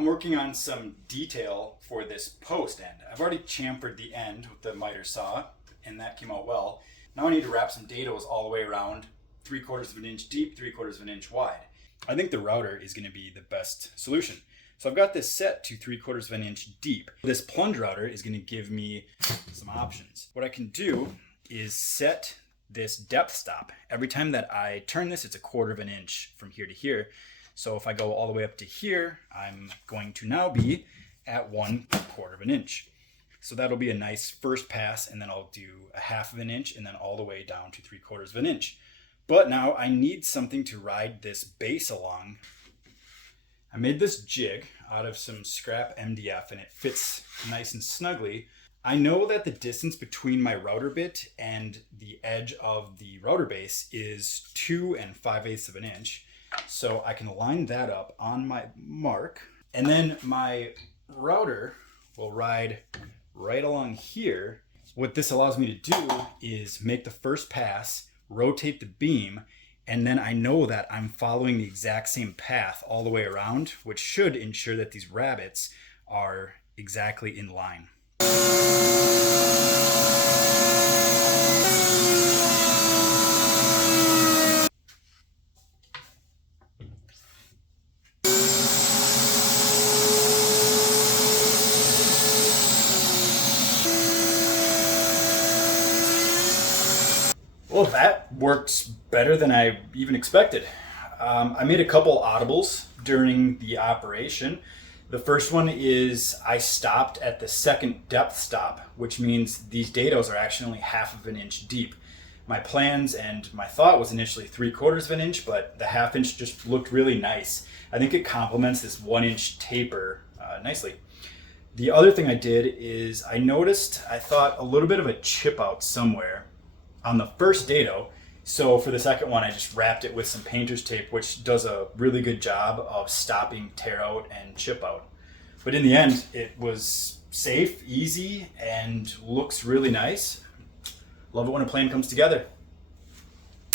I'm working on some detail for this post end. I've already chamfered the end with the miter saw, and that came out well. Now I need to wrap some dados all the way around, 3/4 of an inch deep, 3/4 of an inch wide. I think the router is going to be the best solution. So I've got this set to 3/4 of an inch deep. This plunge router is going to give me some options. What I can do is set this depth stop. Every time that I turn this, it's 1/4 of an inch from here to here. So if I go all the way up to here, I'm going to now be at 1/4 of an inch. So that'll be a nice first pass, and then I'll do 1/2 of an inch and then all the way down to 3/4 of an inch. But now I need something to ride this base along. I made this jig out of some scrap MDF and it fits nice and snugly. I know that the distance between my router bit and the edge of the router base is 2 5/8 of an inch. So I can line that up on my mark, and then my router will ride right along here. What this allows me to do is make the first pass, rotate the beam, and then I know that I'm following the exact same path all the way around, which should ensure that these rabbets are exactly in line. Well, that worked better than I even expected. I made a couple audibles during the operation. The first one is I stopped at the second depth stop, which means these dados are actually only 1/2 of an inch deep. My plans and my thought was initially 3/4 of an inch, but the 1/2 inch just looked really nice. I think it complements this 1 inch taper nicely. The other thing I did is I thought a little bit of a chip out somewhere on the first dado. So for the second one, I just wrapped it with some painter's tape, which does a really good job of stopping tear out and chip out. But in the end, it was safe, easy, and looks really nice. Love it when a plan comes together.